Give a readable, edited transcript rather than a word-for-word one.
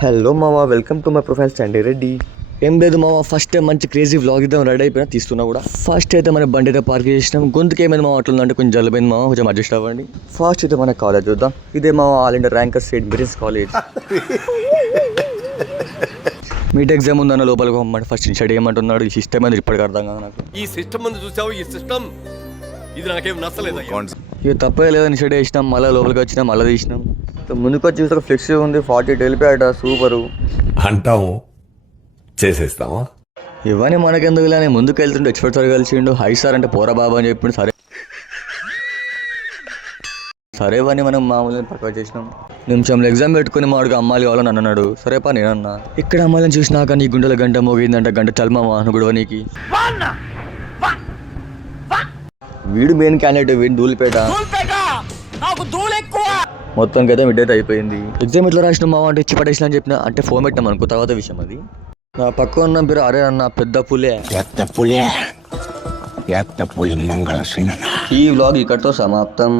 Hello మామ, welcome to my profile స్టాండీ రెడ్డి. ఏం లేదు మామ, ఫస్ట్ టైం మంచి క్రేజీ వ్లాగ్ ఇద్దాం రెడీ అయిపోయినా తీస్తున్నా కూడా. ఫస్ట్ అయితే మన బండి అయితే పార్క్ చేసినాం. గొంతుకు ఏమైంది మామ అట్లా కొంచెం జలుబైంది మామ, కొంచెం అడ్జస్ట్ అవ్వండి. ఫస్ట్ అయితే మన కాలేజ్ చూద్దాం. ఇదే మామ all India ranker Saint Mary's college. Meet exam ఉందన్న లోపలికి పోమంటే ఫస్ట్ స్టడీ ఏమంటున్నాడు. ఈ సిస్టమ్ అనేది ఇప్పటికి అర్థం కాదు నాకు. ఈ సిస్టమ్ ముందు చూసావు, ఈ సిస్టమ్ ఇది నాకేం నచ్చలేదు. ఇక తప్పే లేదని స్టడీ చేసినాం, మళ్ళీ లోపలికి వచ్చినాం, మళ్ళీ తీసినాం. ముందుకు వచ్చి చూస్తే ఫ్లెక్సీ ఉంది 40 వెళ్ళిపోయాట. సూపరు అంటాము, చేసేస్తామా? ఇవన్నీ మనకెందుకు లేని ముందుకు వెళ్తుంటే ఎక్స్పర్ట్ సార్ కలిసిండు. హై సార్ అంటే పోరా బాబా అని చెప్పిండు. సరే ఇవన్నీ మనం మామూలుగా పక్క చేసినాం. నిమిషంలో ఎగ్జామ్ పెట్టుకుని మాడికి అమ్మాలి కావాలని అన్నాడు. సరే పా నేనన్నా. ఇక్కడ అమ్మాయిని చూసినాక నీ గుండెల గంట మోగిందంట. గంట చల్మామా అనుగుడవ నీకి. వీడు మెయిన్ క్యాండిడేట్, వీడు ధూళిపేట. మొత్తానికి అయితే మిడ్ అయితే అయిపోయింది. ఎగ్జామ్ ఎట్లా రాసిన మావా అంటే ఇచ్చి పడేసిన అని చెప్పిన. అంటే ఫోన్ పెట్టినాం అనుకో, తర్వాత విషయం అది. నా పక్క ఉన్న పేరు అరే అన్న పెద్ద పులే. ఈ వ్లాగ్ ఇక్కడితో సమాప్తం.